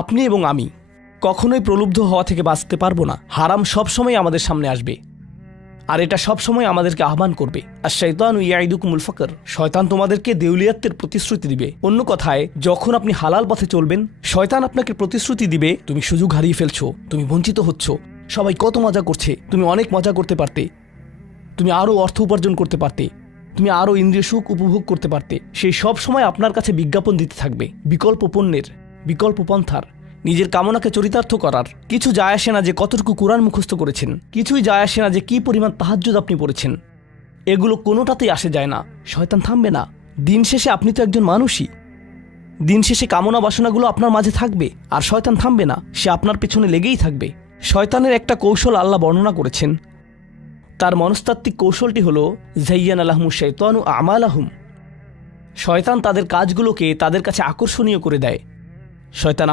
আপনি এবং আমি কখনোই প্রলুব্ধ হওয়া থেকে বাঁচতে পারবো না। হারাম সবসময় আমাদের সামনে আসবে, আর এটা সবসময় আমাদেরকে আহ্বান করবে। আর শাইতানু ইয়াইদুকুমুল ফাকর, শয়তান তোমাদেরকে দেউলিয়াত্বের প্রতিশ্রুতি দিবে। অন্য কথায়, যখন আপনি হালাল পথে চলবেন, শয়তান আপনাকে প্রতিশ্রুতি দিবে তুমি সুযোগ হারিয়ে ফেলছো, তুমি বঞ্চিত হচ্ছ, সবাই কত মজা করছে, তুমি অনেক মজা করতে পারতে, তুমি আরও অর্থ উপার্জন করতে পারতে, তুমি আরও ইন্দ্রিয় সুখ উপভোগ করতে পারতে। সেই সব সময় আপনার কাছে বিজ্ঞাপন দিতে থাকবে বিকল্প পণ্যের, বিকল্প পন্থার। নিজের কামনাকে চরিতার্থ করার কিছু যায় আসে না যে কতটুকু কোরআন মুখস্থ করেছেন, কিছুই যায় আসে না যে কি পরিমাণ তাহাজ্জুদ আপনি পড়েছেন, এগুলো কোনোটাতেই আসে যায় না। শয়তান থামবে না। দিন শেষে আপনি তো একজন মানুষই। দিন শেষে কামনা বাসনাগুলো আপনার মাঝে থাকবে, আর শয়তান থামবে না, সে আপনার পেছনে লেগেই থাকবে। শয়তানের একটা কৌশল আল্লাহ বর্ণনা করেছেন। তার মনস্তাত্ত্বিক কৌশলটি হল যায়্যানা লাহুমুশ শাইতানু আমালাহুম। শয়তান তাদের কাজগুলোকে তাদের কাছে আকর্ষণীয় করে দেয়। শয়তান